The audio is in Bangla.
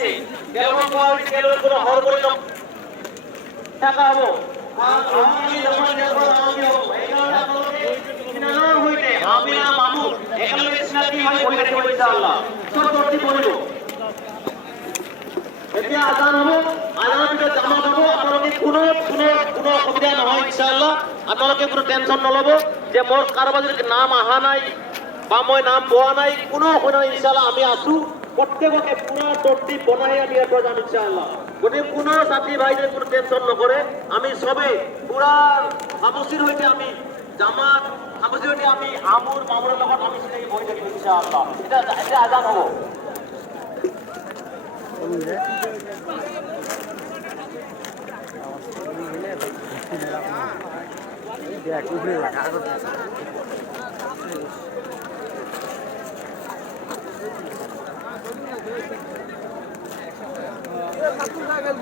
আহিছে তেওঁলোকক কোৱা হৈছে তেওঁলোকে কোনো হৰ কৰি থকা হ'ব আমি যখন দেখো আমি সেইকাৰণে আপোনালোকে চিনাজনৰ সৈতে আমি আৰু মামু একেলগে চিনাকি হৈ বহি থাকিব ইনশাআল্লাহ চব ভৰ্তি কৰিব এতিয়া আজান হ'ব আজানৰ পিছত জামাত হ'ব আপোনালোকে কোনো অসুবিধা নহয় ইনশাআল্লাহ আপোনালোকে কোনো টেনচন নল'ব যে মোৰ কাৰোবাৰ যদি নাম অহা নাই বা মই নাম পোৱা নাই কোনো অসুবিধা নাই ইনশাআল্লাহ আমি আছো প্রত্যেককে পুরা তরতি বনাই আমি এরপর যাম ইনশাআল্লাহ গতি কোনো সাথী ভাইদের কোনো টেনশন নকরে আমি সবে পুরা সামসির হইতে আমি জামাত সামসির হইতে আমি আমুর মামুরের লগত আমি সেটাই বই থাকিব ইনশাআল্লাহ এটা আজান হব দেখ উপরে কাগজ Aku gagal